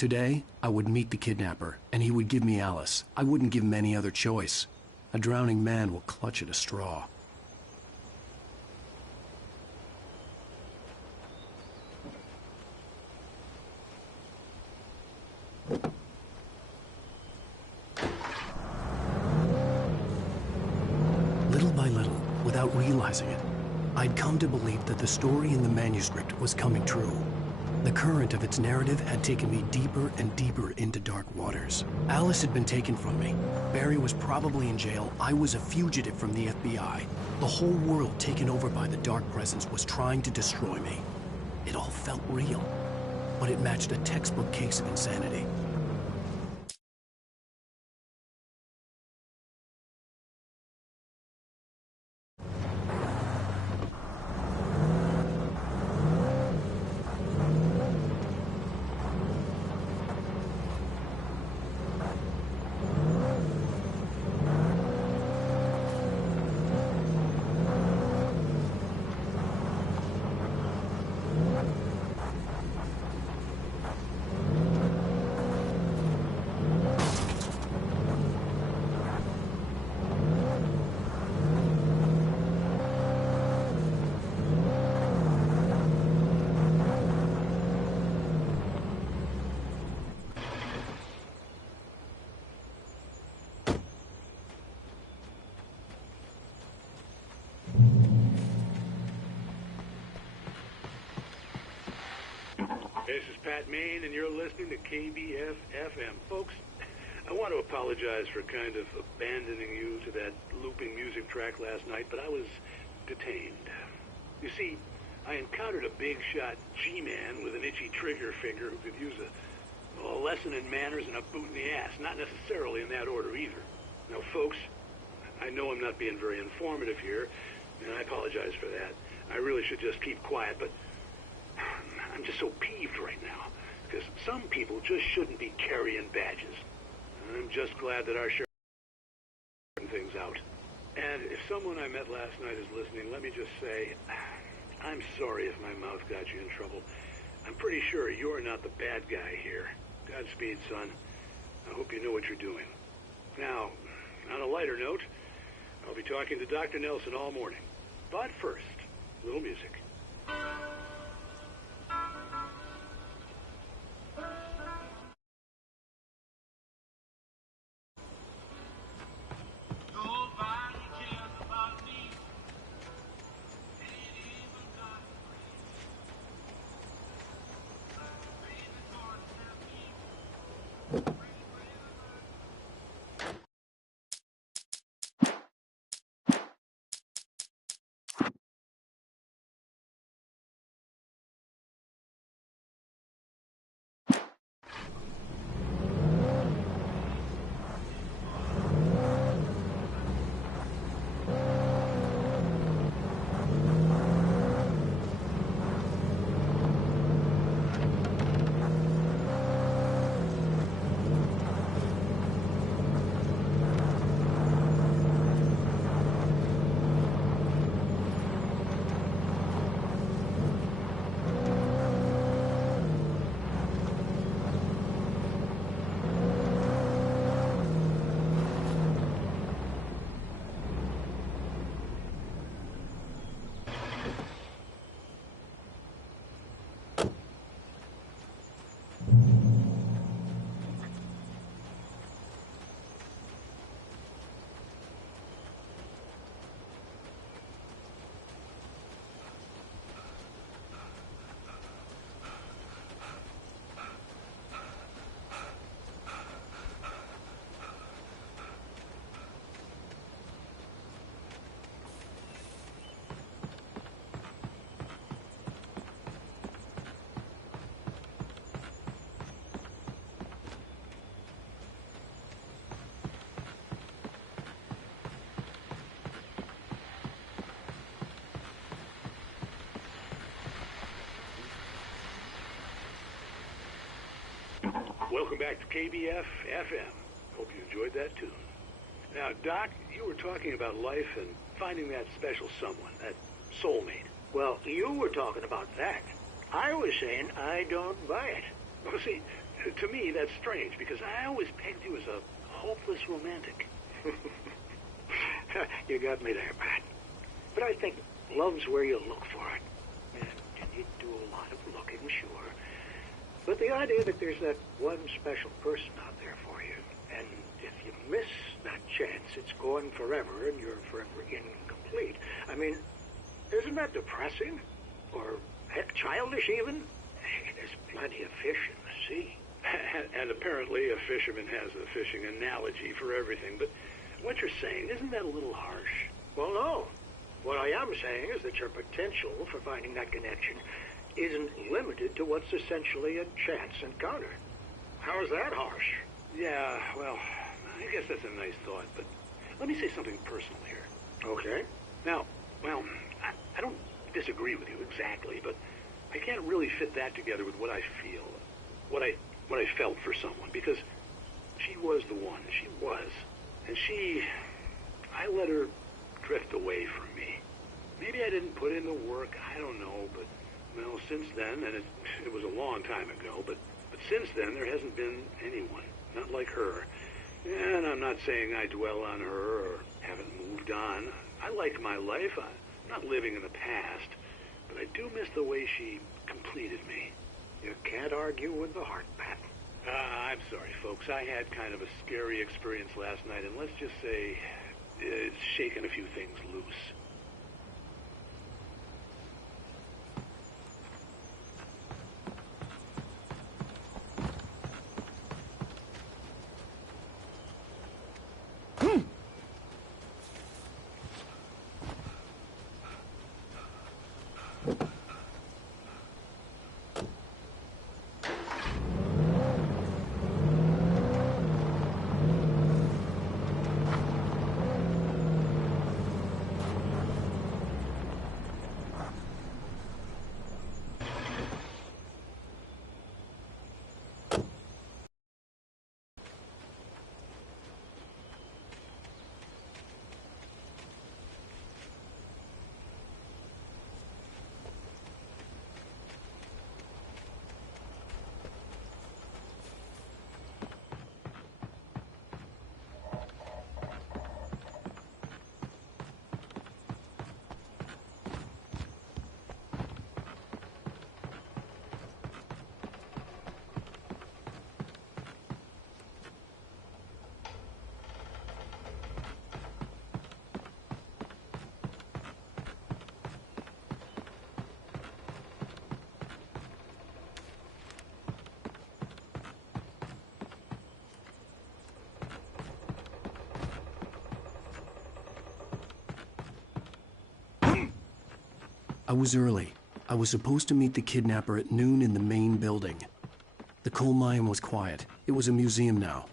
Today, I would meet the kidnapper, and he would give me Alice. I wouldn't give him any other choice. A drowning man will clutch at a straw. Little by little, without realizing it, I'd come to believe that the story in the manuscript was coming true. The current of its narrative had taken me deeper and deeper into dark waters. Alice had been taken from me. Barry was probably in jail. I was a fugitive from the FBI. The whole world taken over by the Dark Presence was trying to destroy me. It all felt real, but it matched a textbook case of insanity. This is Pat Maine, and you're listening to KBF-FM. Folks, I want to apologize for kind of abandoning you to that looping music track last night, but I was detained. You see, I encountered a big-shot G-man with an itchy trigger finger who could use a lesson in manners and a boot in the ass, not necessarily in that order either. Now, folks, I know I'm not being very informative here, and I apologize for that. I really should just keep quiet, but I'm just so peeved right now, because some people just shouldn't be carrying badges. I'm just glad that our sheriff is things out. And if someone I met last night is listening, let me just say, I'm sorry if my mouth got you in trouble. I'm pretty sure you're not the bad guy here. Godspeed, son. I hope you know what you're doing. Now, on a lighter note, I'll be talking to Dr. Nelson all morning. But first, a little music. Welcome back to KBF-FM. Hope you enjoyed that tune. Now, Doc, you were talking about life and finding that special someone, that soulmate. Well, you were talking about that. I was saying I don't buy it. Well, see, To me, that's strange, because I always pegged you as a hopeless romantic. You got me there, Pat. But I think love's where you look for it. And you do a lot of looking, sure. But the idea that there's that one special person out there for you, and if you miss that chance, it's gone forever, and you're forever incomplete. I mean, isn't that depressing? Or, heck, childish even? There's plenty of fish in the sea. And apparently a fisherman has a fishing analogy for everything, but what you're saying, isn't that a little harsh? Well, no. What I am saying is that your potential for finding that connection isn't limited to what's essentially a chance encounter. How is that harsh? Yeah, well, I guess that's a nice thought, but let me say something personal here. Okay. Now, well, I don't disagree with you exactly, but I can't really fit that together with what I feel, what I felt for someone, because she was the one. She was. And I let her drift away from me. Maybe I didn't put in the work, I don't know, but, well, since then, and it was a long time ago, but since then, there hasn't been anyone, not like her. And I'm not saying I dwell on her or haven't moved on. I like my life. I'm not living in the past, but I do miss the way she completed me. You can't argue with the heart, Pat. I'm sorry, folks. I had kind of a scary experience last night, and let's just say it's shaken a few things loose. I was early. I was supposed to meet the kidnapper at noon in the main building. The coal mine was quiet. It was a museum now.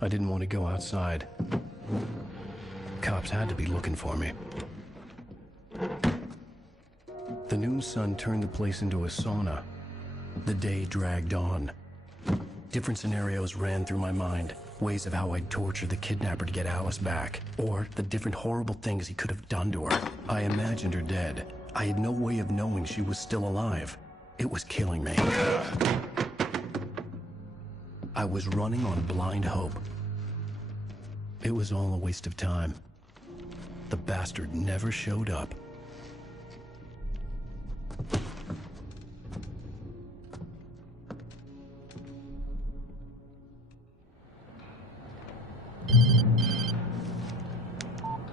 I didn't want to go outside. Cops had to be looking for me. The noon sun turned the place into a sauna. The day dragged on. Different scenarios ran through my mind. Ways of how I'd torture the kidnapper to get Alice back. Or the different horrible things he could have done to her. I imagined her dead. I had no way of knowing she was still alive. It was killing me. I was running on blind hope. It was all a waste of time. The bastard never showed up.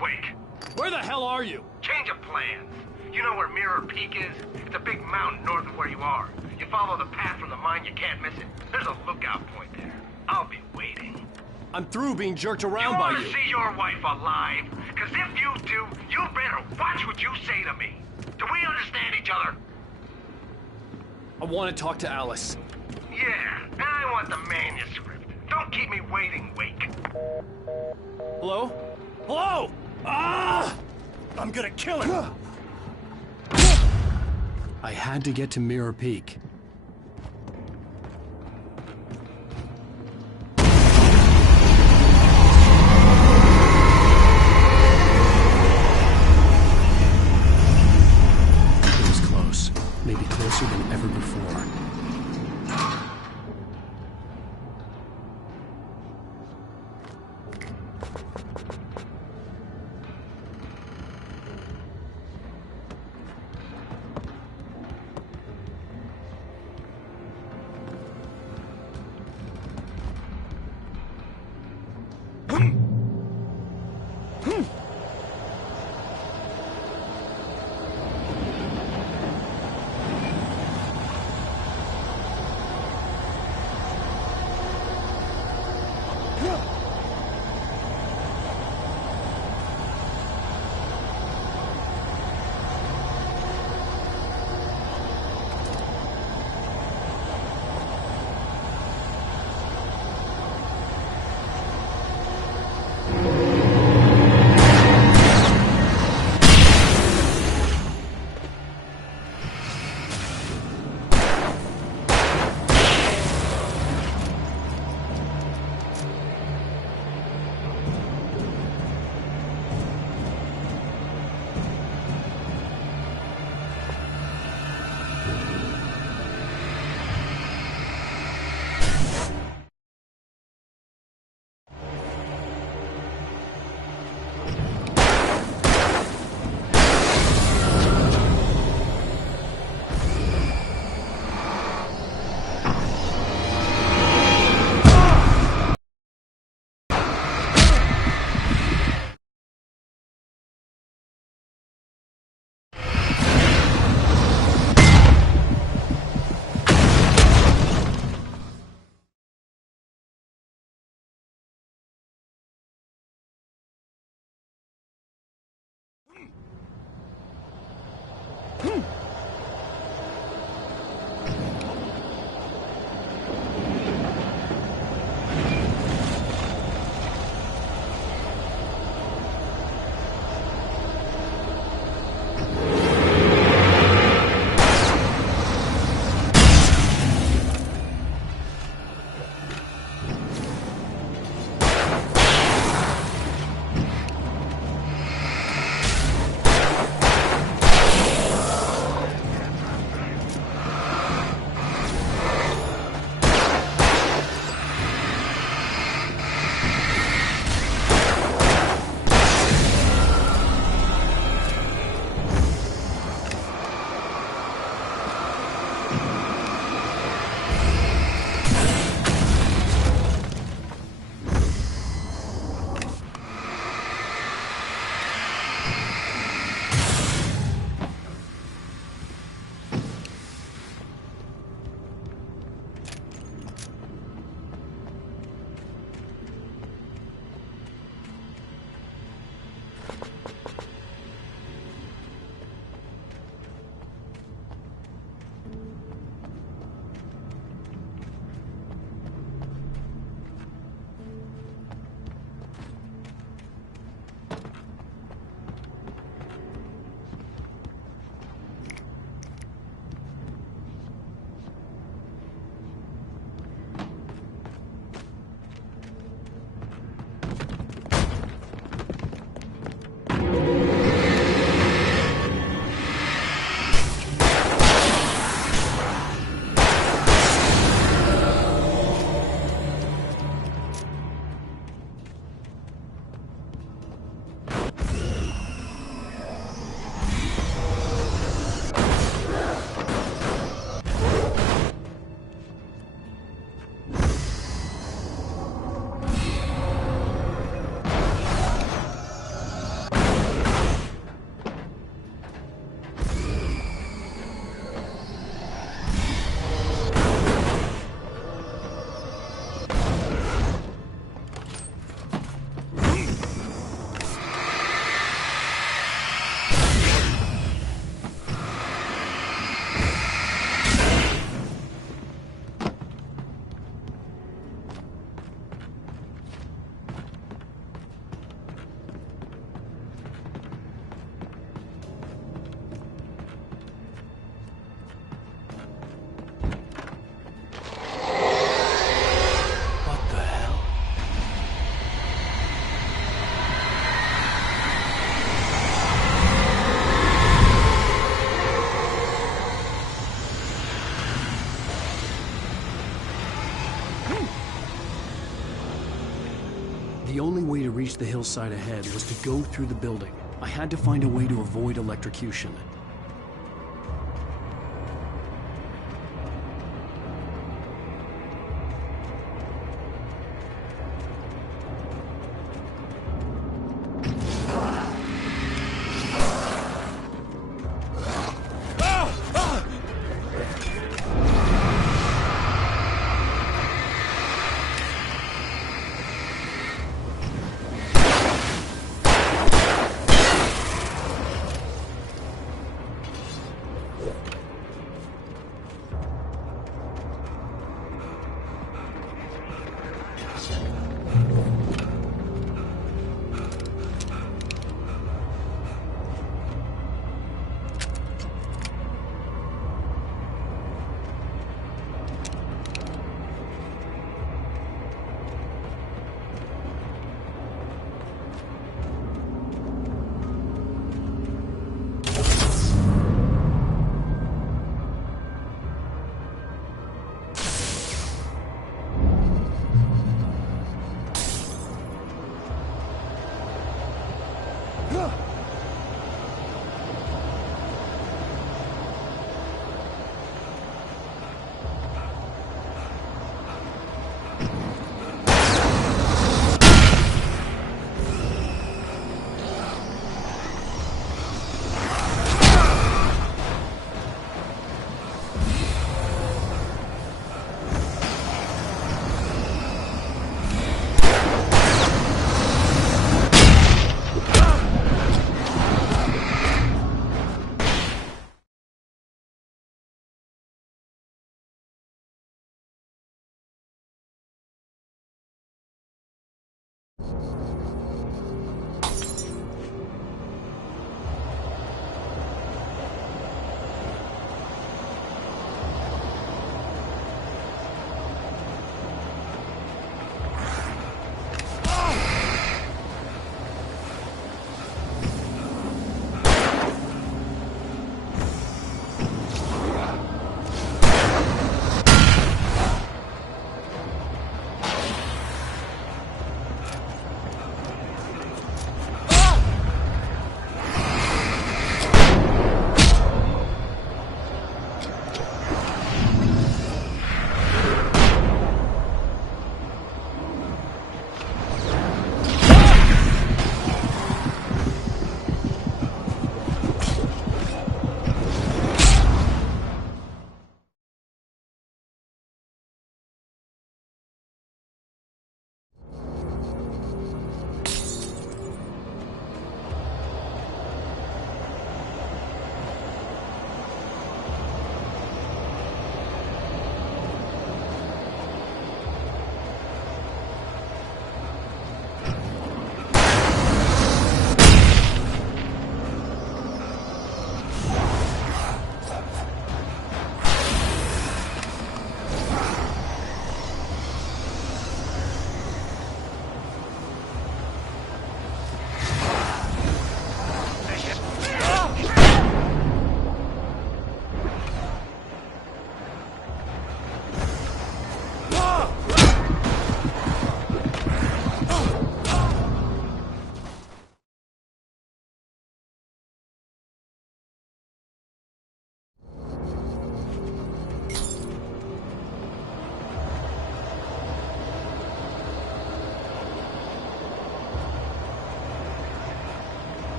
Wake. Where the hell are you? Change of plans. You know where Mirror Peak is? It's a big mountain north of where you are. You follow the path from the mine, you can't miss it. There's a lookout point there. I'll be waiting. I'm through being jerked around You by want you. to see your wife alive? Because if you do, you better watch what you say to me. Do we understand each other? I want to talk to Alice. Yeah, and I want the manuscript. Don't keep me waiting, Wake. Hello? Hello? Ah! I'm gonna kill him! I had to get to Mirror Peak. It was close. Maybe closer than ever before. The only way to reach the hillside ahead was to go through the building. I had to find a way to avoid electrocution.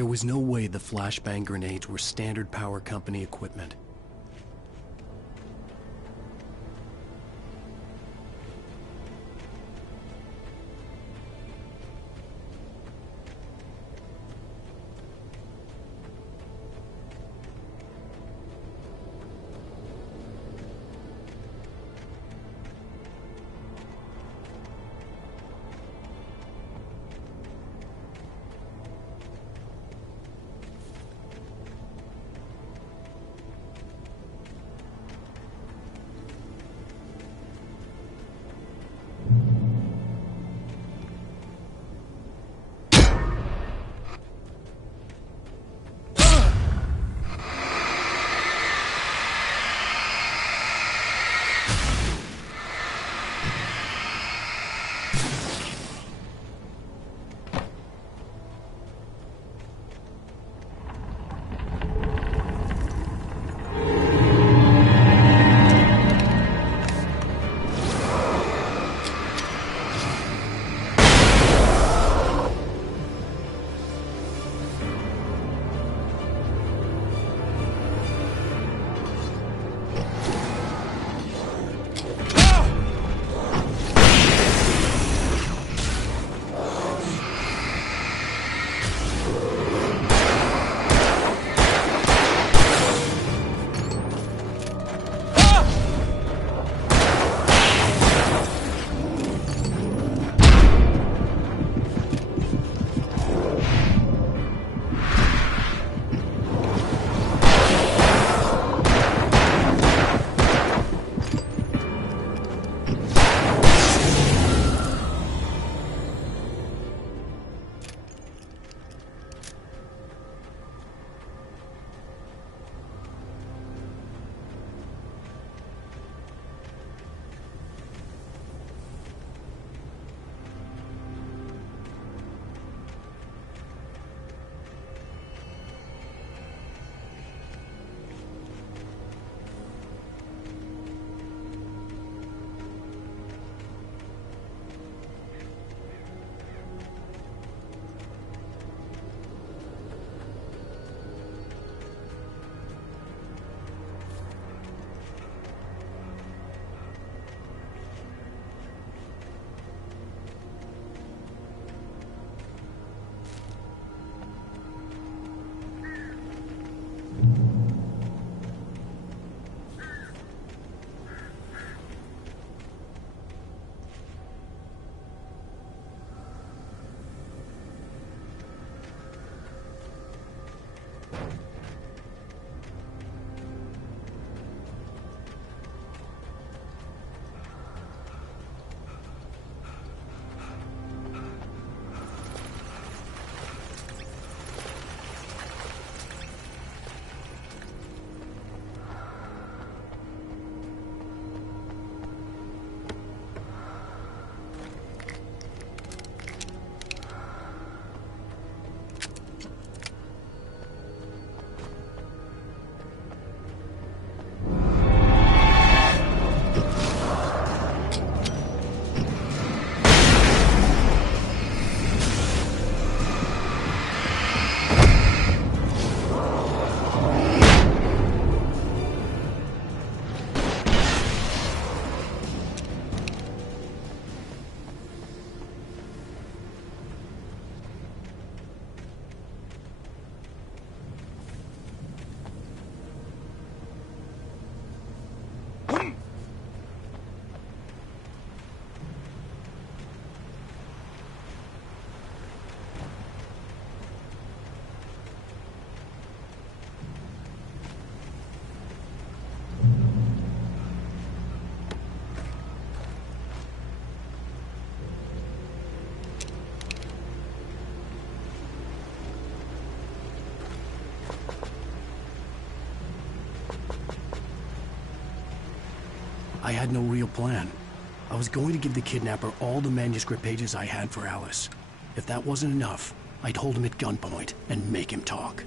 There was no way the flashbang grenades were Standard Power Company equipment. I had no real plan. I was going to give the kidnapper all the manuscript pages I had for Alice. If that wasn't enough, I'd hold him at gunpoint and make him talk.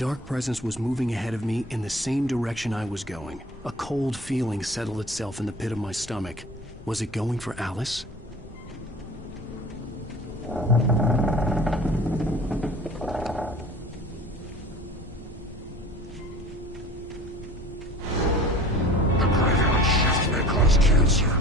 dark presence was moving ahead of me in the same direction I was going. A cold feeling settled itself in the pit of my stomach. Was it going for Alice? The graveyard shift may cause cancer.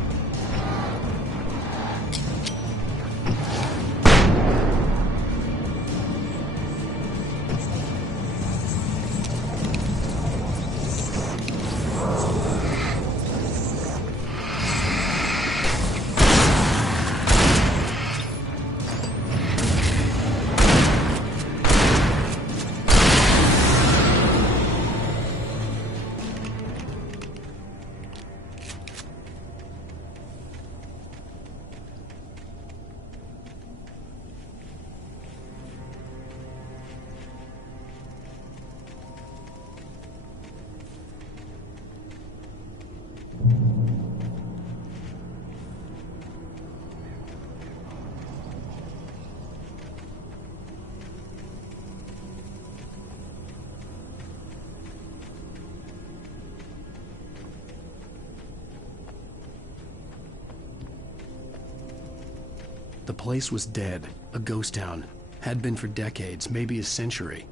The place was dead, a ghost town. Had been for decades, maybe a century.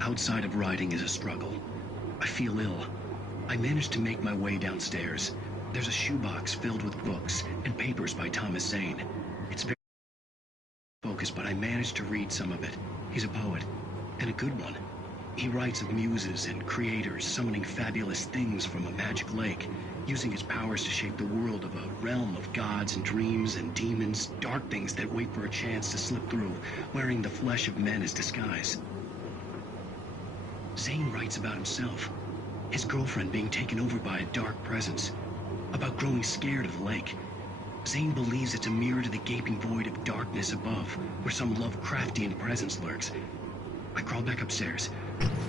outside of riding is a struggle. I feel ill. I managed to make my way downstairs. There's a shoebox filled with books and papers by Thomas Zane. It's very focused, but I managed to read some of it. He's a poet, and a good one. He writes of muses and creators summoning fabulous things from a magic lake, using his powers to shape the world of a realm of gods and dreams and demons, dark things that wait for a chance to slip through, wearing the flesh of men as disguise. Zane writes about himself, his girlfriend being taken over by a dark presence, about growing scared of the lake. Zane believes it's a mirror to the gaping void of darkness above, where some Lovecraftian presence lurks. I crawl back upstairs.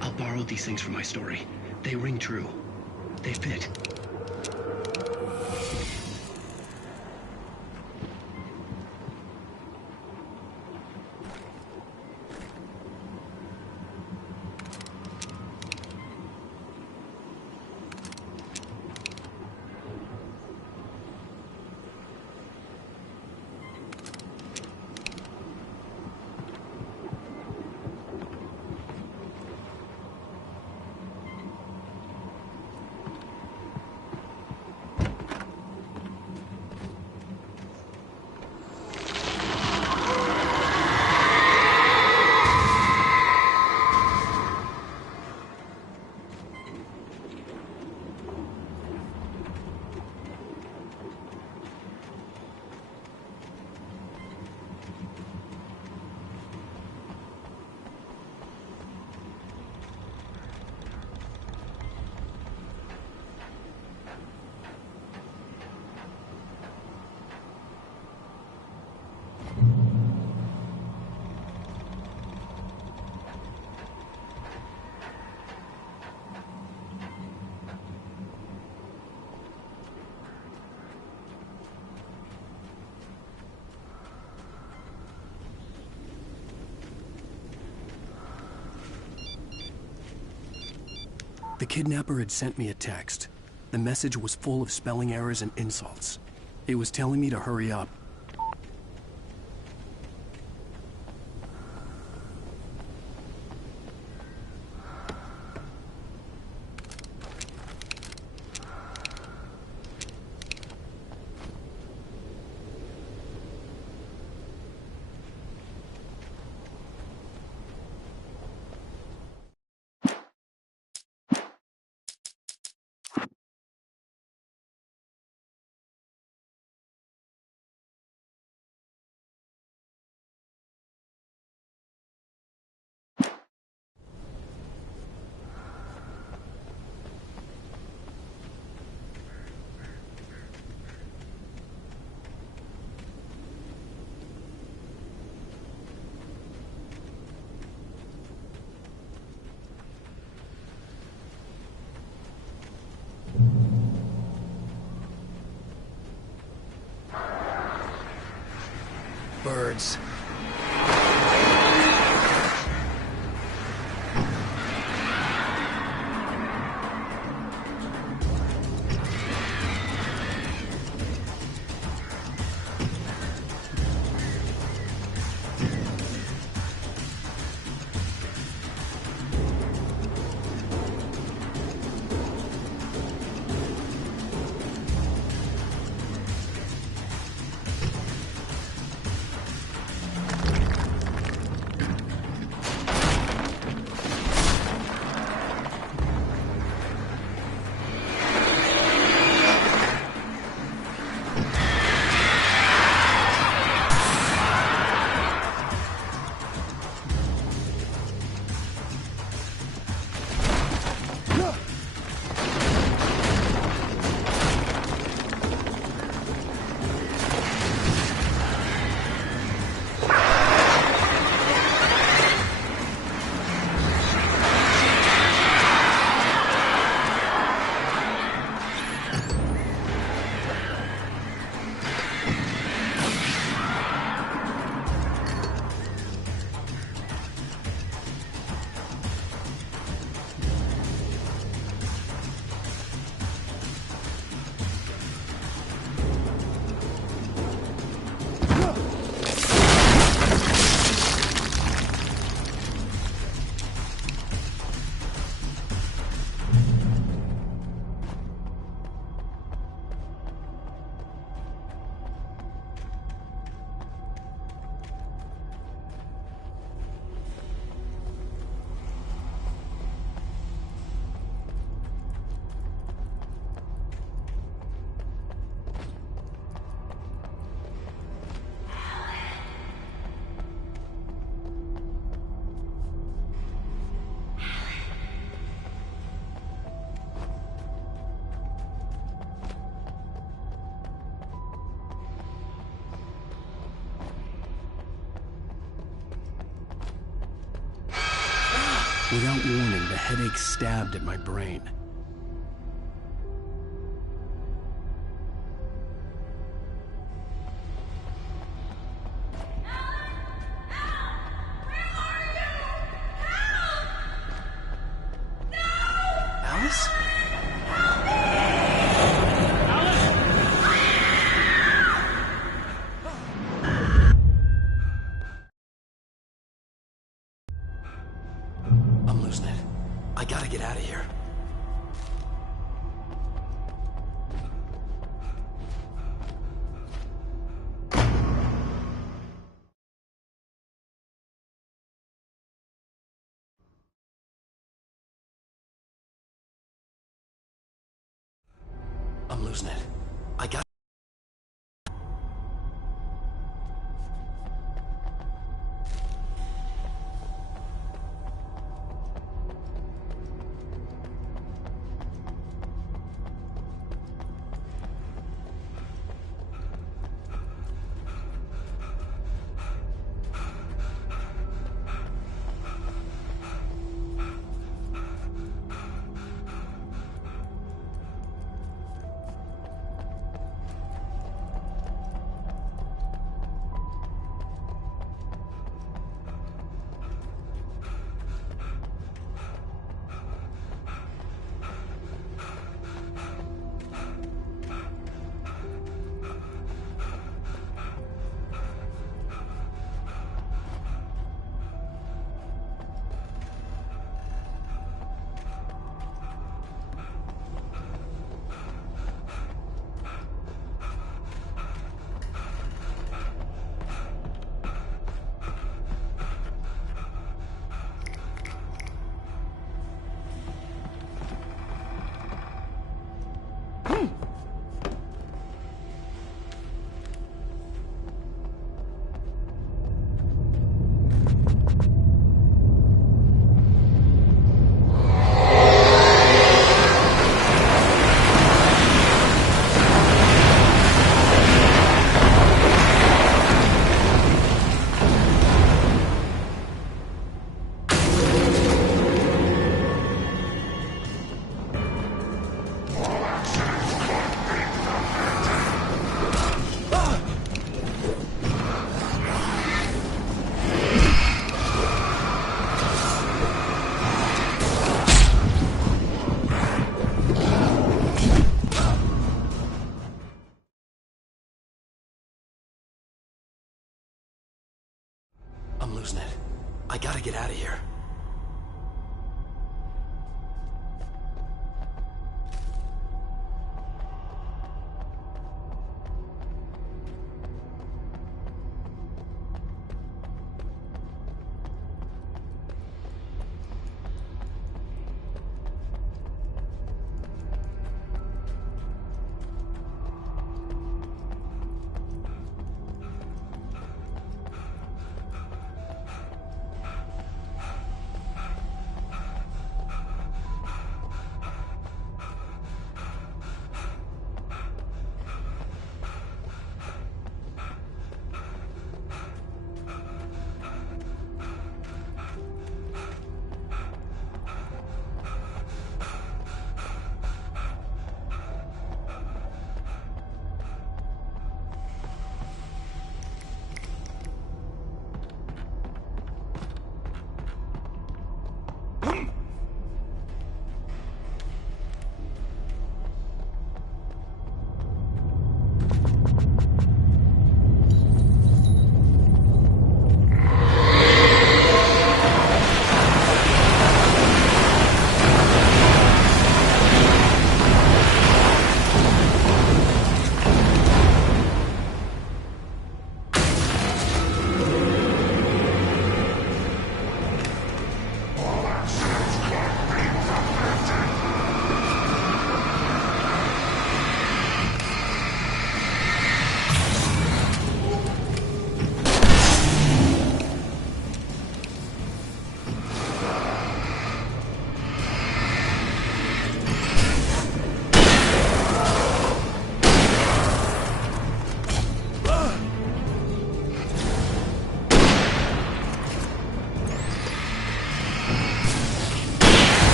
I'll borrow these things for my story. They ring true. They fit. The kidnapper had sent me a text. The message was full of spelling errors and insults. It was telling me to hurry up. Birds. Without warning, the headache stabbed at my brain. Alice? I'm losing it. I gotta get out of here. I'm losing it. I got. I'm losing it. I gotta get out of here.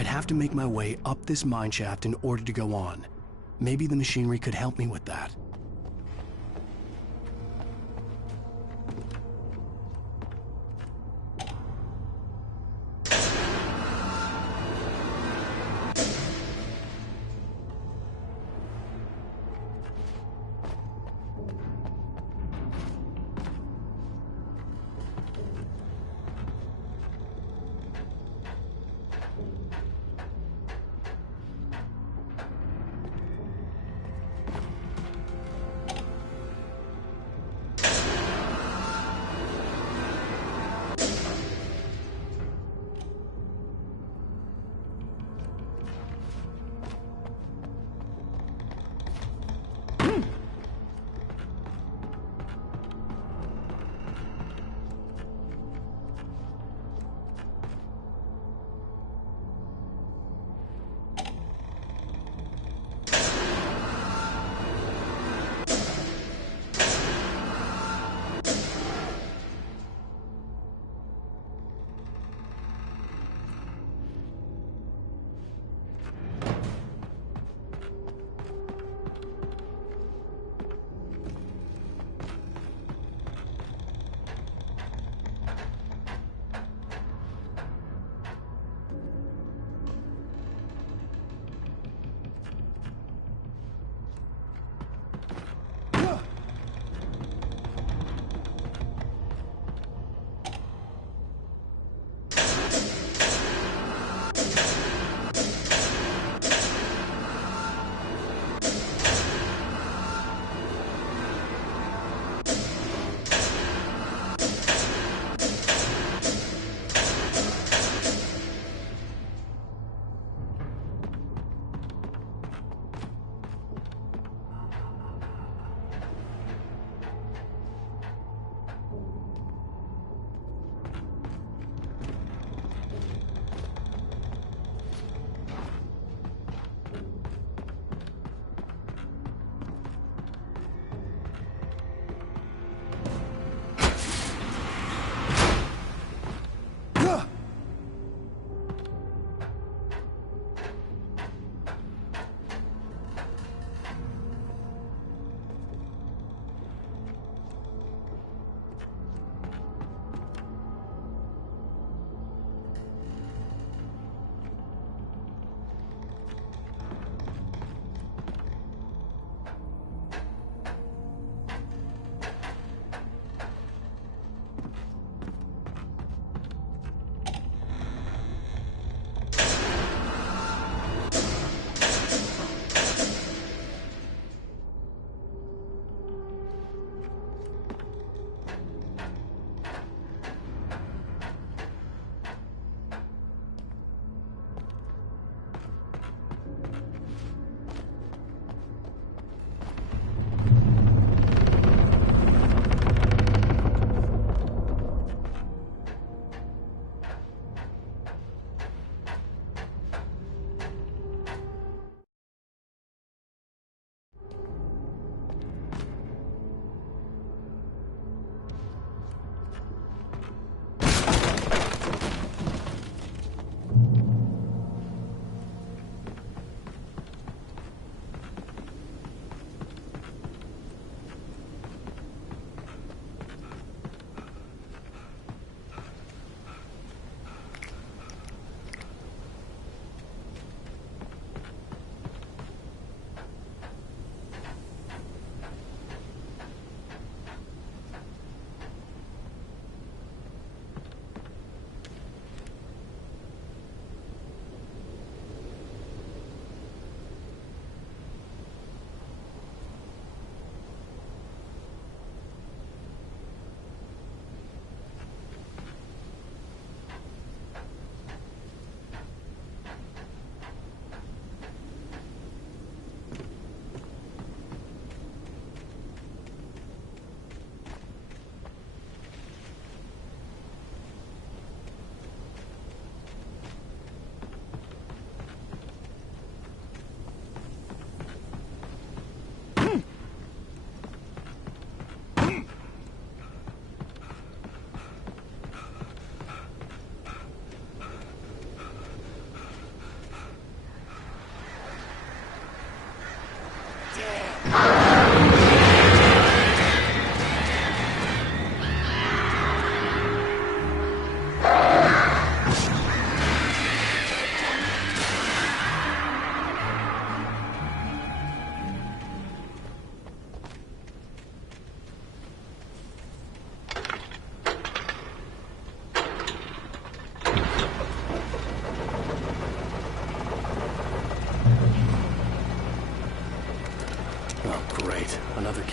I'd have to make my way up this mine shaft in order to go on. Maybe the machinery could help me with that.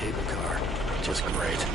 cable car. Just great.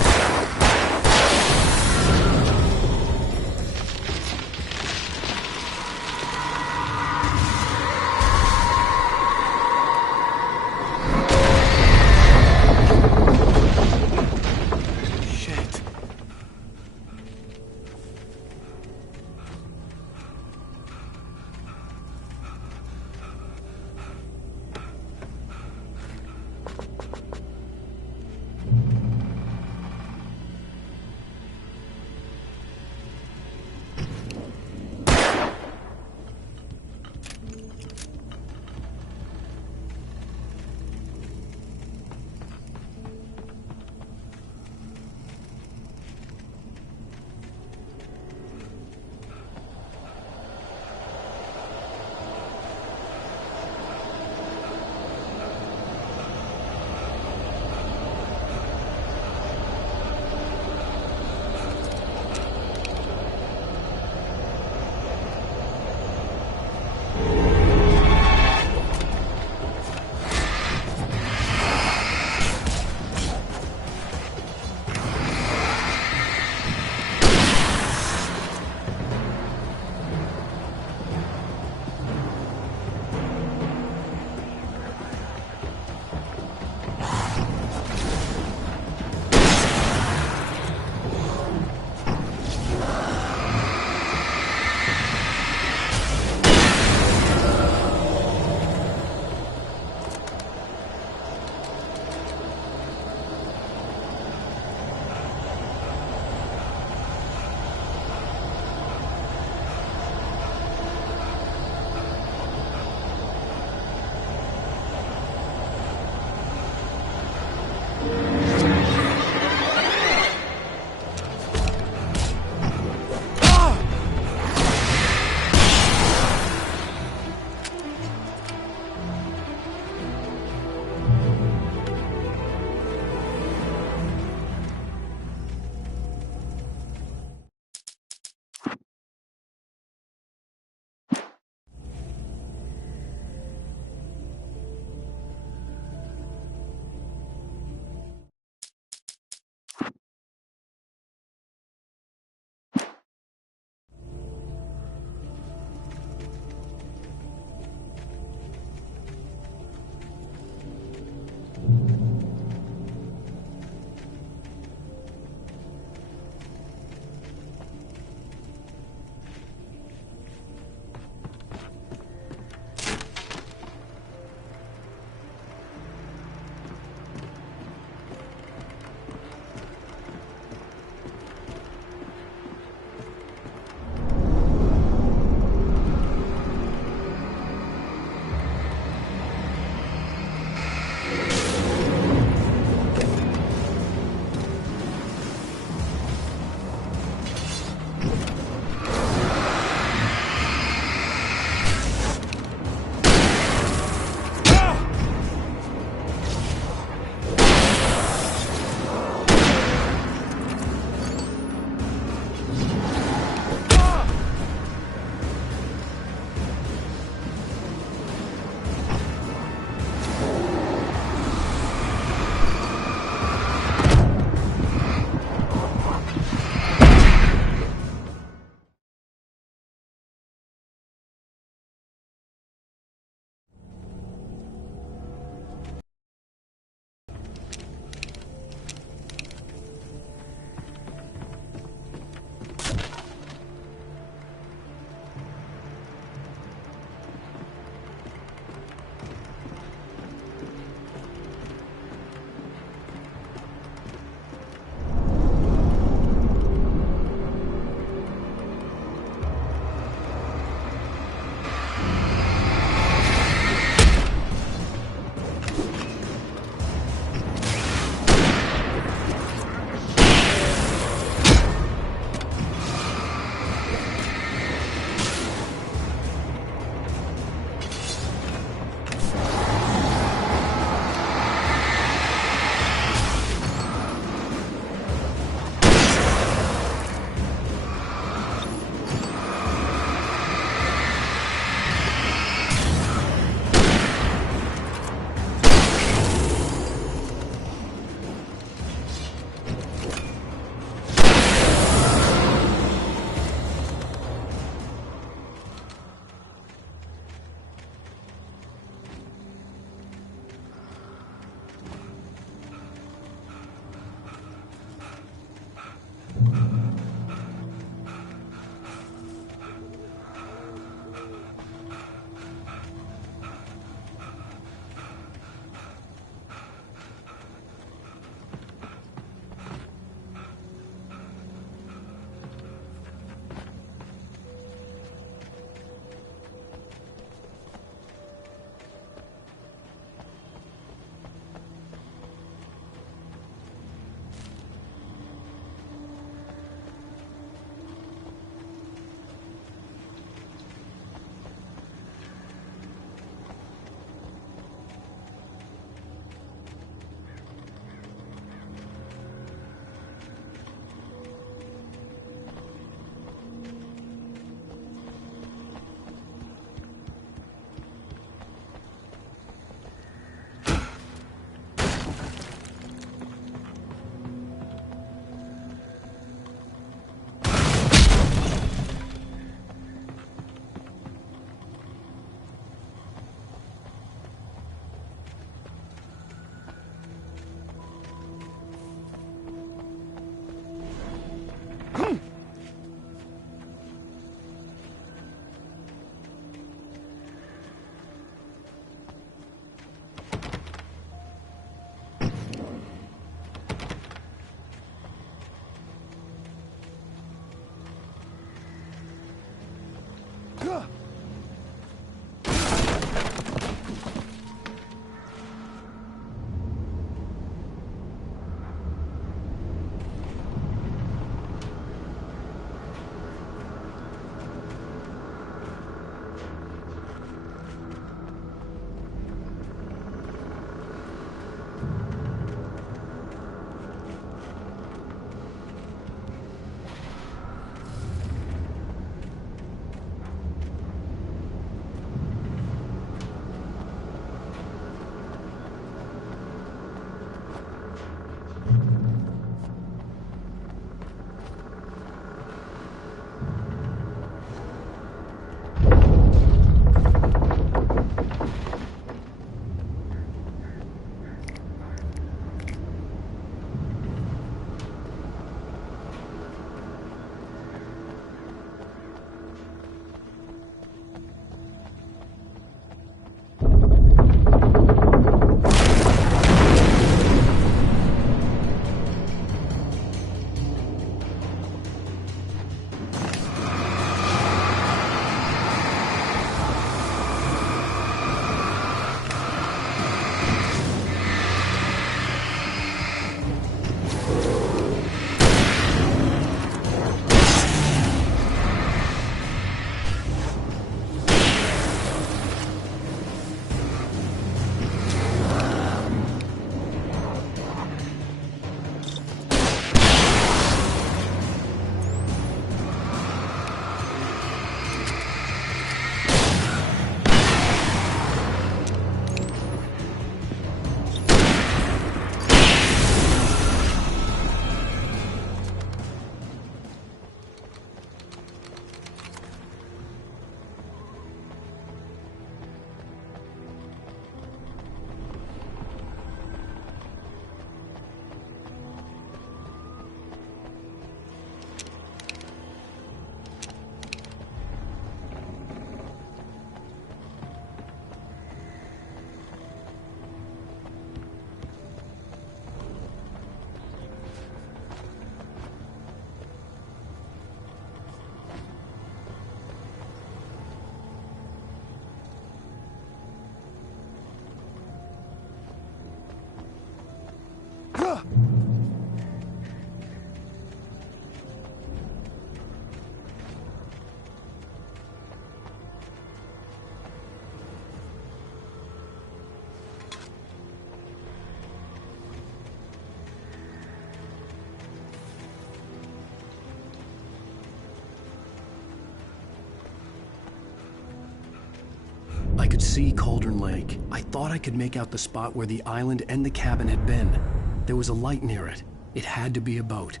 I could see Cauldron Lake. I thought I could make out the spot where the island and the cabin had been. There was a light near it. It had to be a boat.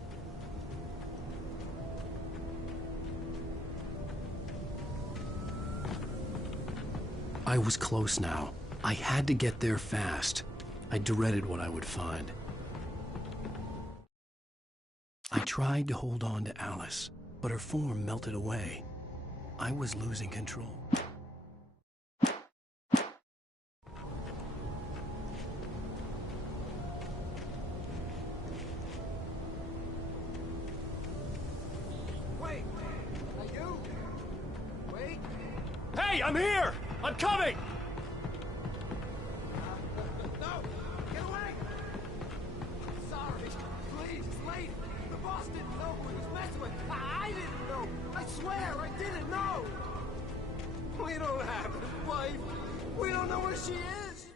I was close now. I had to get there fast. I dreaded what I would find. I tried to hold on to Alice, but her form melted away. I was losing control. Wait! Are you? Wait! Hey, I'm here! I'm coming! No! Get away! Sorry. Please, it's late. The boss didn't know who he was messing with. I didn't know. I swear, I didn't know. We don't have a wife. We don't know where she is.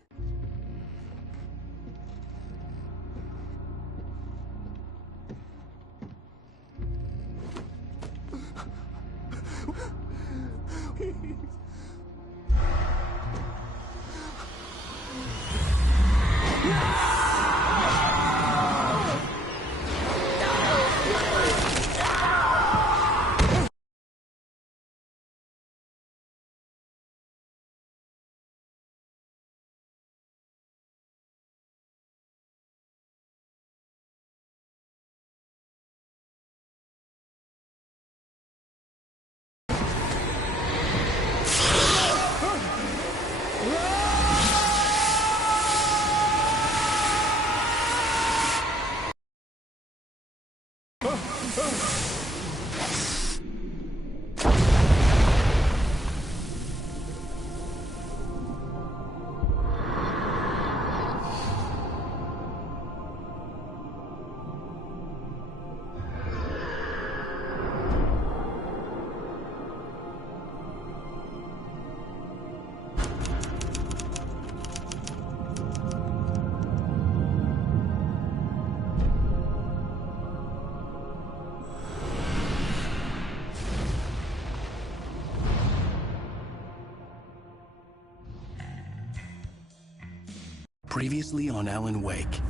Previously on Alan Wake,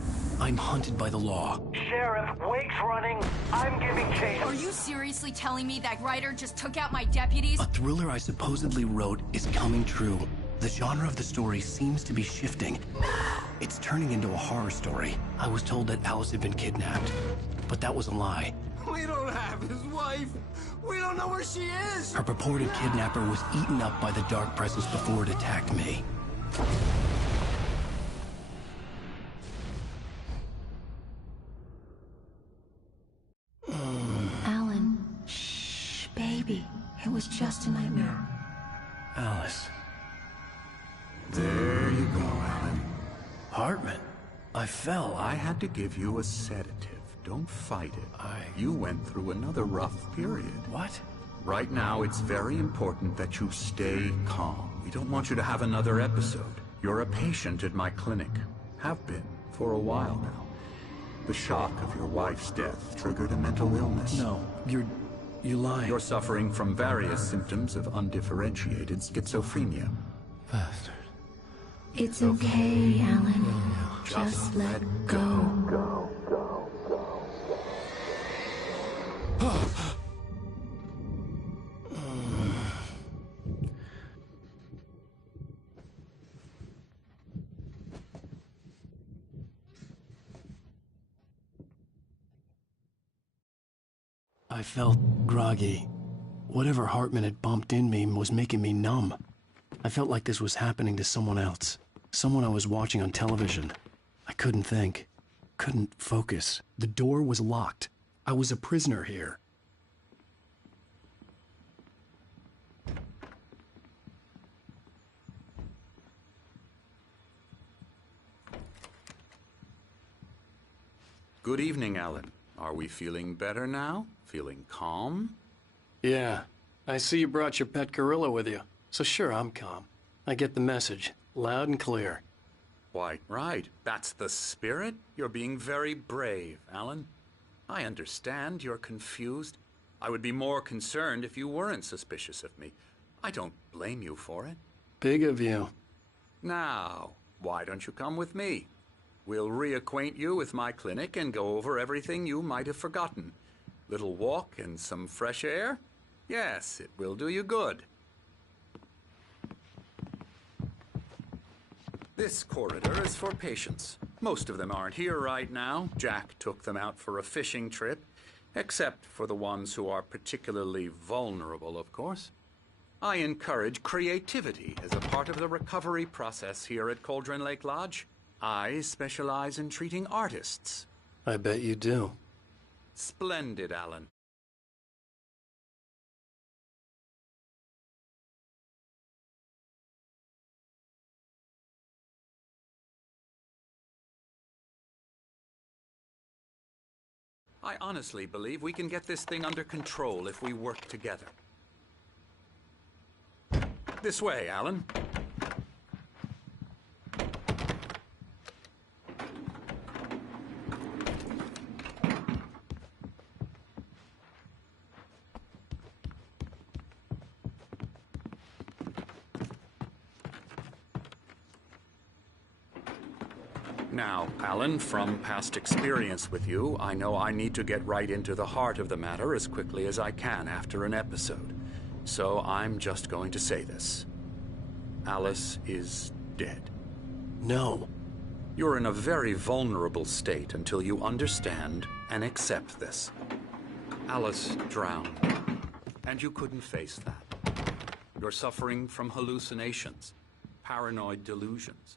I'm hunted by the law. Sheriff, Wake's running. I'm giving chase. Are you seriously telling me that writer just took out my deputies? A thriller I supposedly wrote is coming true. The genre of the story seems to be shifting. It's turning into a horror story. I was told that Alice had been kidnapped, but that was a lie. We don't have his wife. We don't know where she is. Her purported kidnapper was eaten up by the dark presence before it attacked me. Alan, shh, baby. It was just a nightmare. Alice. There you go, Alan. Hartman. I fell. I had to give you a sedative. Don't fight it. You went through another rough period. What? Right now, it's very important that you stay calm. We don't want you to have another episode. You're a patient at my clinic. Have been for a while now. The shock of your wife's death triggered a mental illness. No, you lying. You're suffering from various symptoms of undifferentiated schizophrenia. Bastard. It's okay, Alan. Just let go. I felt groggy. Whatever Hartman had bumped in me was making me numb. I felt like this was happening to someone else. Someone I was watching on television. I couldn't think. Couldn't focus. The door was locked. I was a prisoner here. Good evening, Alan. Are we feeling better now? Feeling calm? Yeah. I see you brought your pet gorilla with you. So sure, I'm calm. I get the message. Loud and clear. Why, right. That's the spirit. You're being very brave, Alan. I understand you're confused. I would be more concerned if you weren't suspicious of me. I don't blame you for it. Big of you. Now, why don't you come with me? We'll reacquaint you with my clinic and go over everything you might have forgotten. Little walk and some fresh air? Yes, it will do you good. This corridor is for patients. Most of them aren't here right now. Jack took them out for a fishing trip, except for the ones who are particularly vulnerable, of course. I encourage creativity as a part of the recovery process here at Cauldron Lake Lodge. I specialize in treating artists. I bet you do. Splendid, Alan. I honestly believe we can get this thing under control if we work together. This way, Alan. Now, Alan, from past experience with you, I know I need to get right into the heart of the matter as quickly as I can after an episode. So I'm just going to say this. Alice is dead. No. You're in a very vulnerable state until you understand and accept this. Alice drowned, and you couldn't face that. You're suffering from hallucinations, paranoid delusions,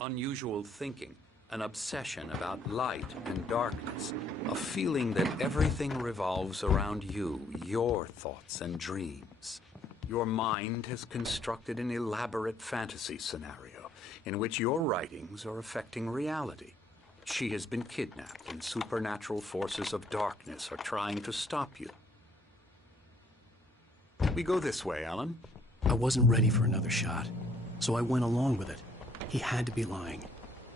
unusual thinking, an obsession about light and darkness, a feeling that everything revolves around you, your thoughts and dreams. Your mind has constructed an elaborate fantasy scenario in which your writings are affecting reality. She has been kidnapped and supernatural forces of darkness are trying to stop you. We go this way, Alan. I wasn't ready for another shot, so I went along with it. He had to be lying.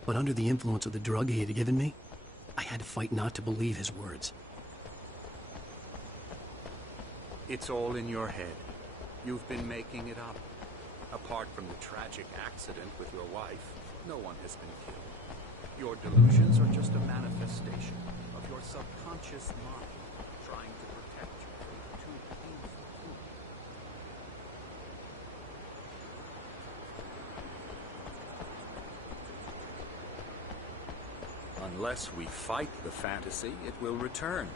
But under the influence of the drug he had given me, I had to fight not to believe his words. It's all in your head. You've been making it up. Apart from the tragic accident with your wife, no one has been killed. Your delusions are just a manifestation of your subconscious mind trying to protect you from the too painful truth. Unless we fight the fantasy, it will return.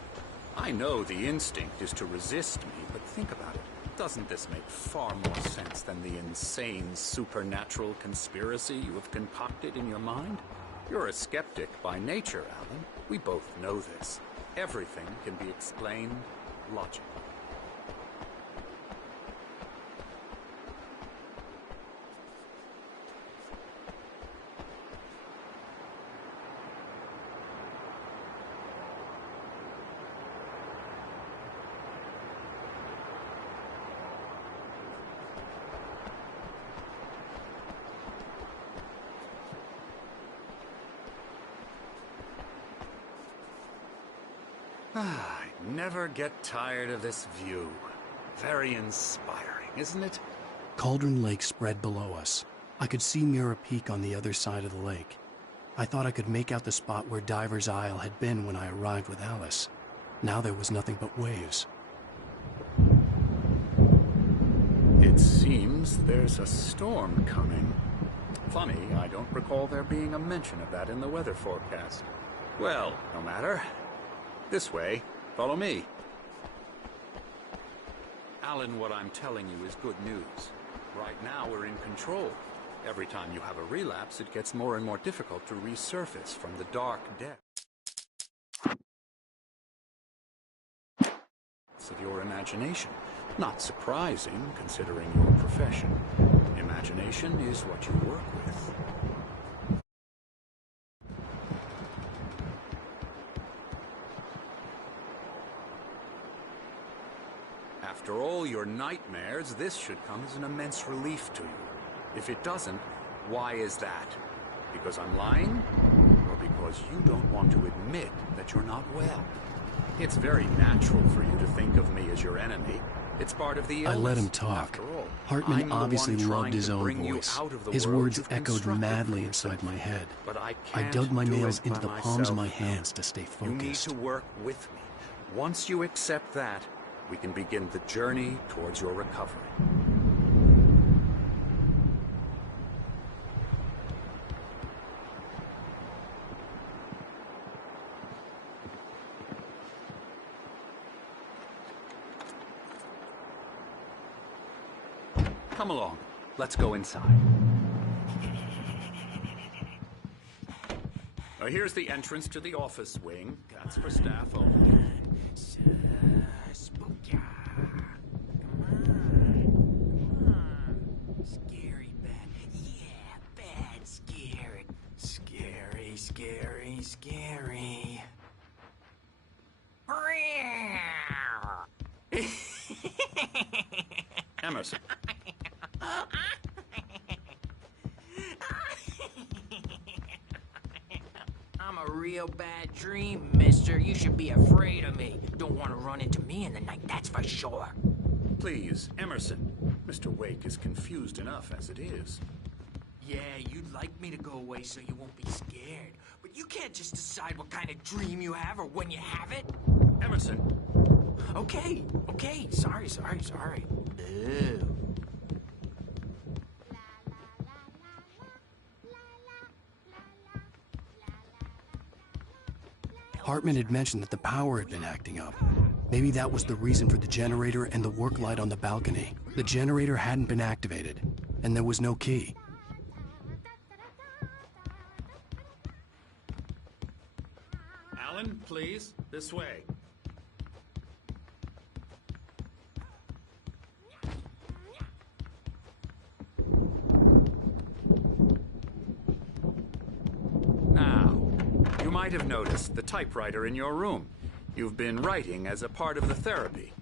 I know the instinct is to resist me, but think about it. Doesn't this make far more sense than the insane supernatural conspiracy you have concocted in your mind? You're a skeptic by nature, Alan. We both know this. Everything can be explained logically. I never get tired of this view. Very inspiring, isn't it? Cauldron Lake spread below us. I could see Mirror Peak on the other side of the lake. I thought I could make out the spot where Diver's Isle had been when I arrived with Alice. Now there was nothing but waves. It seems there's a storm coming. Funny, I don't recall there being a mention of that in the weather forecast. Well, no matter. This way. Follow me. Alan, what I'm telling you is good news. Right now, we're in control. Every time you have a relapse, it gets more and more difficult to resurface from the dark depths of your imagination. Not surprising, considering your profession. Imagination is what you work with. After all your nightmares, this should come as an immense relief to you. If it doesn't, why is that? Because I'm lying? Or because you don't want to admit that you're not well? It's very natural for you to think of me as your enemy. It's part of the I let him illness, talk. after all. Hartman I'm the obviously one loved trying his to own bring you voice. out of the His world words you've echoed constructed madly for inside yourself. my head. But I I can't dug my do nails it into by the palms of my myself now. hands to stay You need focused. to work with me. Once you accept that, we can begin the journey towards your recovery. Come along. Let's go inside. Now here's the entrance to the office wing. That's for staff only. Spooky. Come on. Scary bad. Yeah, bad scary. Scary, scary, scary. Emerson. I'm a real bad dream, mister. You should be afraid of me. Don't want to run into me in the night, that's for sure. Please, Emerson. Mr. Wake is confused enough as it is. Yeah, you'd like me to go away so you won't be scared. But you can't just decide what kind of dream you have or when you have it. Emerson. Okay. Sorry. Ew. Hartman had mentioned that the power had been acting up. Maybe that was the reason for the generator and the work light on the balcony. The generator hadn't been activated, and there was no key. Alan, please, this way. Now, you might have noticed the typewriter in your room. You've been writing as a part of the therapy.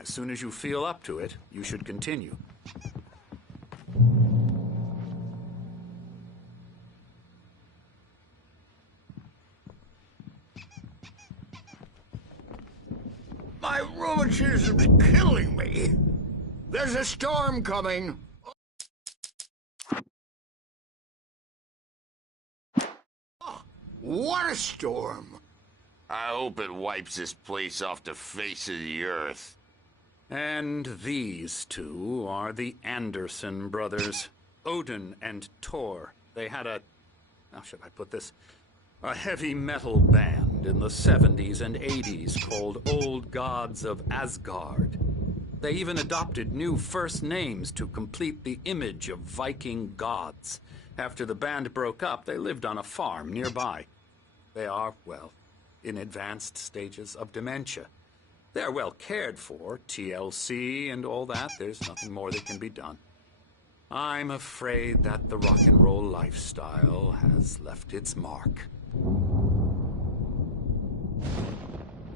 As soon as you feel up to it, you should continue. My rheumatism is killing me. There's a storm coming. What a storm! I hope it wipes this place off the face of the earth. And these two are the Anderson brothers, Odin and Thor. They had how should I put this? A heavy metal band in the 70s and 80s called Old Gods of Asgard. They even adopted new first names to complete the image of Viking gods. After the band broke up, they lived on a farm nearby. They are, well, in advanced stages of dementia. They're well cared for, TLC and all that. There's nothing more that can be done. I'm afraid that the rock and roll lifestyle has left its mark.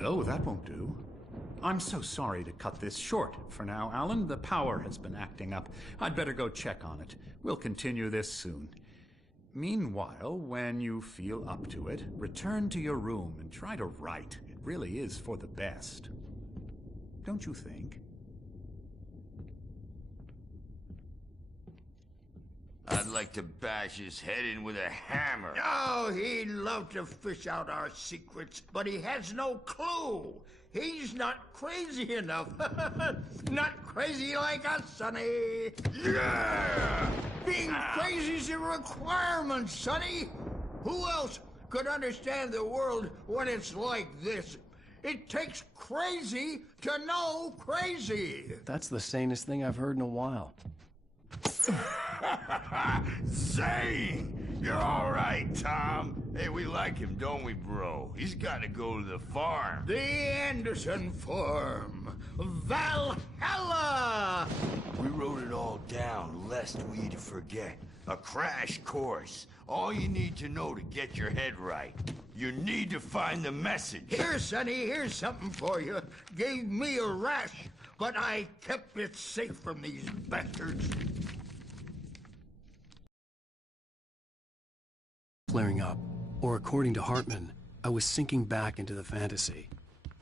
Oh, that won't do. I'm so sorry to cut this short for now, Alan. The power has been acting up. I'd better go check on it. We'll continue this soon. Meanwhile, when you feel up to it, return to your room and try to write. It really is for the best. Don't you think? I'd like to bash his head in with a hammer. Oh, he'd love to fish out our secrets, but he has no clue. He's not crazy enough. Not crazy like us, Sonny. Yeah! Being crazy's a requirement, Sonny. Who else could understand the world when it's like this? It takes crazy to know crazy. That's the sanest thing I've heard in a while. Zane! You're all right, Tom. Hey, we like him, don't we, bro? He's got to go to the farm. The Anderson farm. Valhalla! We wrote it all down, lest we forget. A crash course. All you need to know to get your head right. You need to find the message. Here, Sonny, here's something for you. Gave me a rash, but I kept it safe from these bastards. Flaring up, or according to Hartman, I was sinking back into the fantasy.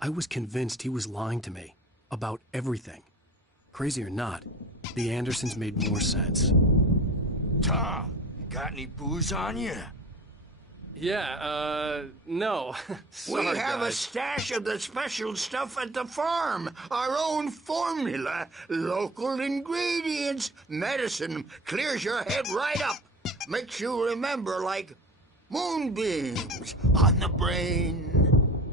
I was convinced he was lying to me about everything. Crazy or not, the Andersons made more sense. Tom, got any booze on you? Yeah, no. Sorry, We have a guys. stash of the special stuff at the farm. Our own formula. Local ingredients. Medicine clears your head right up. Makes you remember like moonbeams on the brain.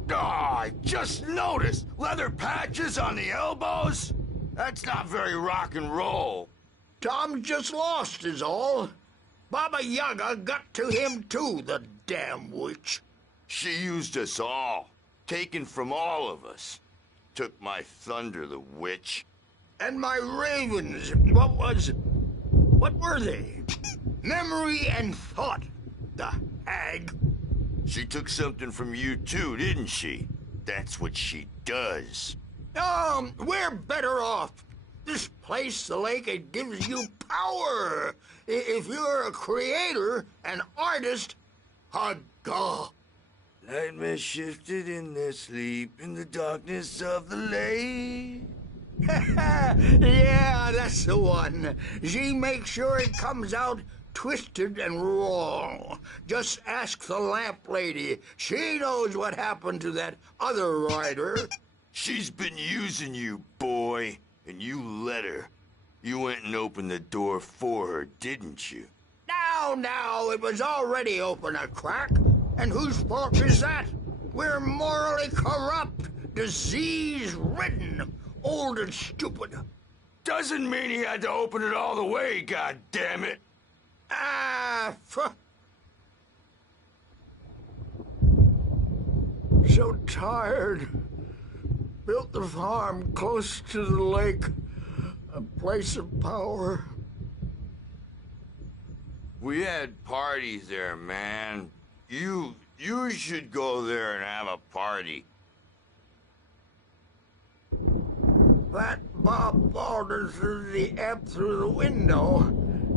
Oh, I just noticed. Leather patches on the elbows? That's not very rock and roll. Tom just lost is all. Baba Yaga got to him too, the damn witch. She used us all. Taken from all of us. Took my thunder, the witch. And my ravens. What were they? Memory and thought. The hag. She took something from you too, didn't she? That's what she does. We're better off. This place, the lake, it gives you power. If you're a creator, an artist, God. Nightmare shifted in their sleep in the darkness of the lake. Yeah, that's the one. She makes sure it comes out twisted and wrong. Just ask the lamp lady. She knows what happened to that other rider. She's been using you, boy, and you let her. You went and opened the door for her, didn't you? Now, it was already open a crack. And whose fault is that? We're morally corrupt, disease-ridden, old and stupid. Doesn't mean he had to open it all the way, goddammit. So tired. Built the farm close to the lake. A place of power. We had parties there, man. You should go there and have a party. That Bob Balder threw the amp through the window.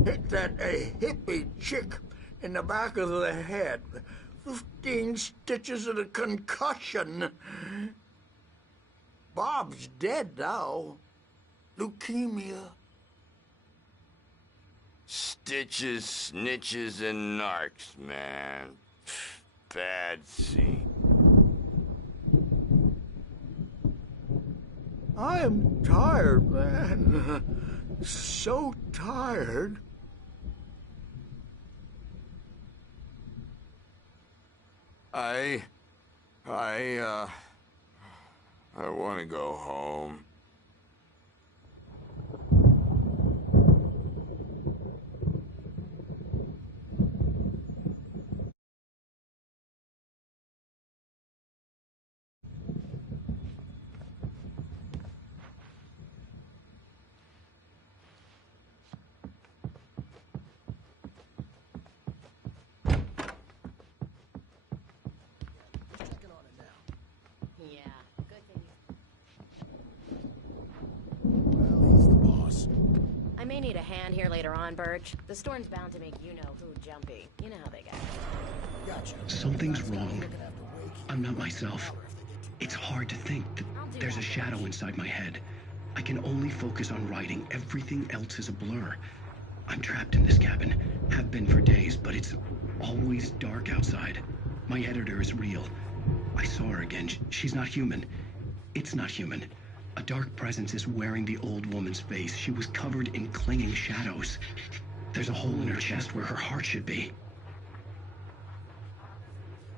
Hit that hippie chick in the back of the head. 15 stitches and a concussion. Bob's dead now. Leukemia. Stitches, snitches, and narcs, man. Bad scene. I am tired, man. So tired. I want to go home. I may need a hand here later on, Birch. The storm's bound to make you-know-who jumpy. You know how they get. Something's wrong. I'm not myself. It's hard to think that there's a shadow inside my head. I can only focus on writing. Everything else is a blur. I'm trapped in this cabin. Have been for days, but it's always dark outside. My editor is real. I saw her again. She's not human. It's not human. A dark presence is wearing the old woman's face. She was covered in clinging shadows. There's a hole in her chest where her heart should be.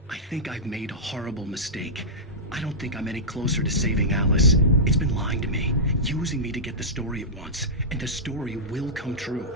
I think I've made a horrible mistake. I don't think I'm any closer to saving Alice. It's been lying to me, using me to get the story it wants, and the story will come true.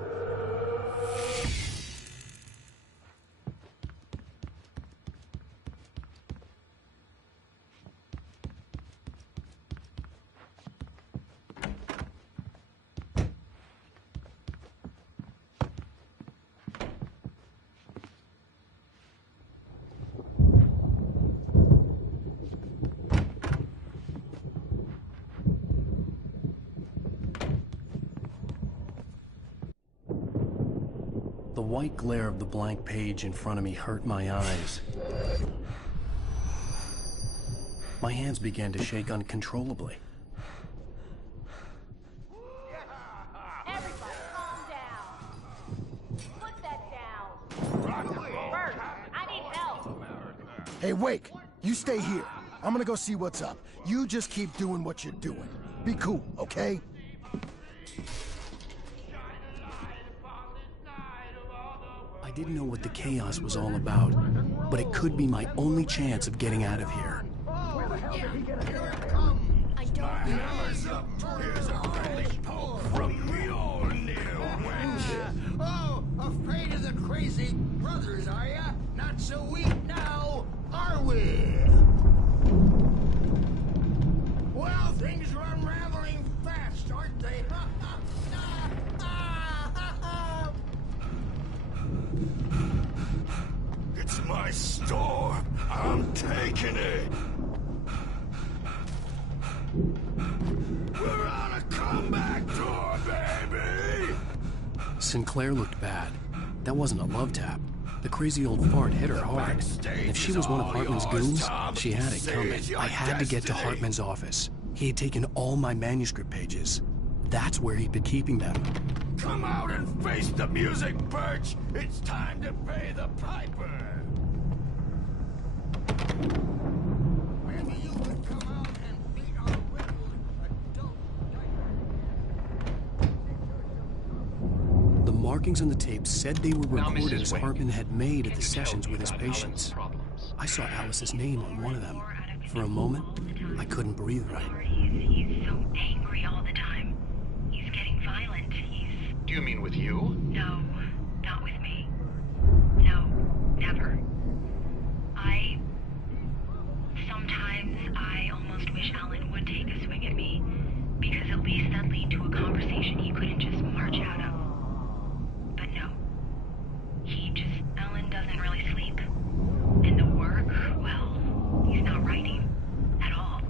The white glare of the blank page in front of me hurt my eyes. My hands began to shake uncontrollably. Hey, Wake, you stay here. I'm gonna go see what's up. You just keep doing what you're doing. Be cool, okay? I didn't know what the chaos was all about, but it could be my only chance of getting out of here. Where the hell did he get here? I don't know. Here's a friendly poke from your little wench. Oh, afraid of the crazy brothers, are ya? Not so weak now, are we? Well, things are unraveling fast, aren't they? It's my store. I'm taking it. We're on a comeback tour, baby! Sinclair looked bad. That wasn't a love tap. The crazy old fart hit her hard. If she was one of Hartman's goons, she had it coming. I had to get to Hartman's office. He had taken all my manuscript pages. That's where he'd been keeping them. Come out and face the music, Birch! It's time to pay the piper! Maybe you could come out and beat our Redwood adult. The markings on the tape said they were recordings Hartman had made at the sessions with his patients. I saw Alice's name on one of them. For a moment, I couldn't breathe right. He's so angry all the time. He's getting violent. Do you mean with you? No, not with me. No, never. Sometimes I almost wish Alan would take a swing at me, because at least that'd lead to a conversation he couldn't just march out of. But no. Alan doesn't really sleep. And the work, well, he's not writing at all.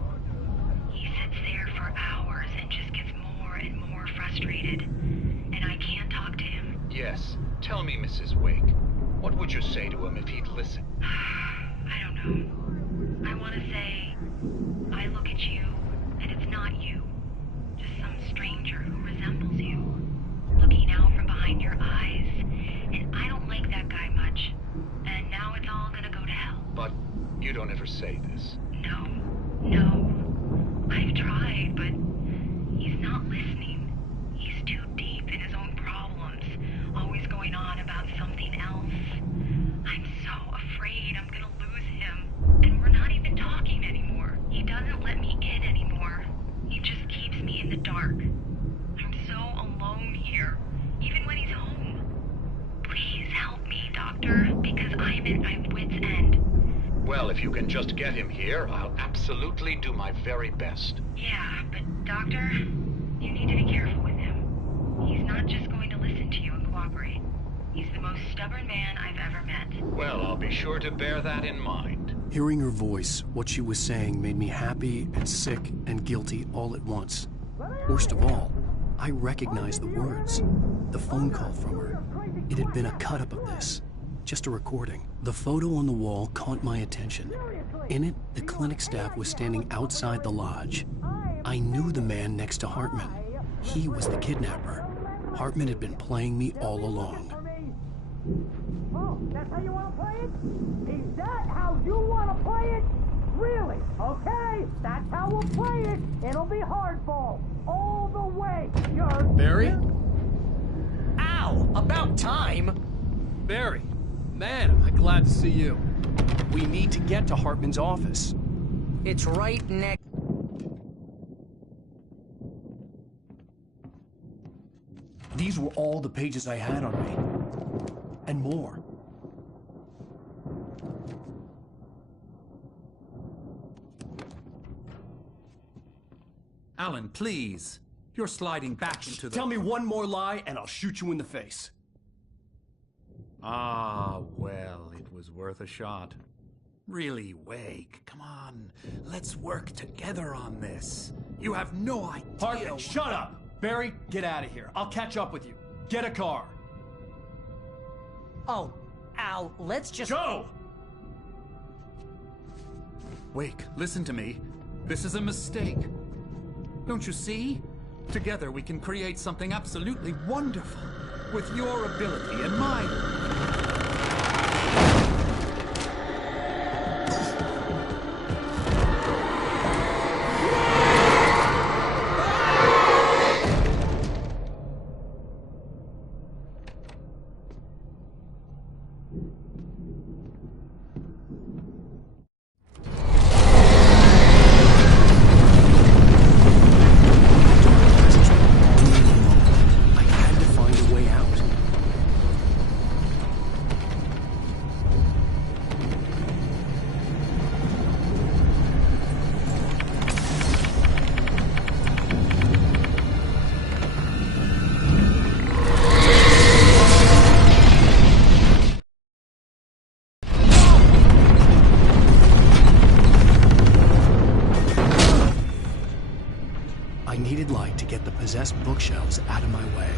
He sits there for hours and just gets more and more frustrated. And I can't talk to him. Yes. Tell me, Mrs. Wake. What would you say to him if he'd listen? I don't know. I want to say, I look at you, and it's not you. Just some stranger who resembles you. Looking out from behind your eyes. And I don't like that guy much. And now it's all gonna go to hell. But you don't ever say this. No. I've tried, but he's not listening. He's too deep in his own problems. Always going on about something else. I'm so afraid I'm gonna lose him. And we're not even talking anymore. He doesn't let me in anymore. He just keeps me in the dark. I'm so alone here, even when he's home. Please help me, Doctor, because I'm at my wit's end. Well, if you can just get him here, I'll absolutely do my very best. Yeah, but Doctor, you need to be careful with him. He's not just going to listen to you and cooperate. He's the most stubborn man I've ever met. Well, I'll be sure to bear that in mind. Hearing her voice, what she was saying made me happy and sick and guilty all at once. Worst of all, I recognized the words. The phone call from her. It had been a cut-up of this. Just a recording. The photo on the wall caught my attention. In it, the clinic staff was standing outside the lodge. I knew the man next to Hartman. He was the kidnapper. Hartman had been playing me all along. Oh, that's how you want to play it? Is that how you want to play it? Really? Okay, that's how we'll play it. It'll be hardball. All the way, jerk. Barry? Ow! About time! Barry, man, am I glad to see you. We need to get to Hartman's office. It's right next... These were all the pages I had on me. And more. Alan, please. You're sliding back into the... Tell me one more lie and I'll shoot you in the face. Ah, well, it was worth a shot. Really, Wake, come on. Let's work together on this. You have no idea... Hartman, shut up! Barry, get out of here. I'll catch up with you. Get a car. Oh, Al, let's just... Go! Wake, listen to me. This is a mistake. Don't you see? Together we can create something absolutely wonderful. With your ability and mine. to get the possessed bookshelves out of my way.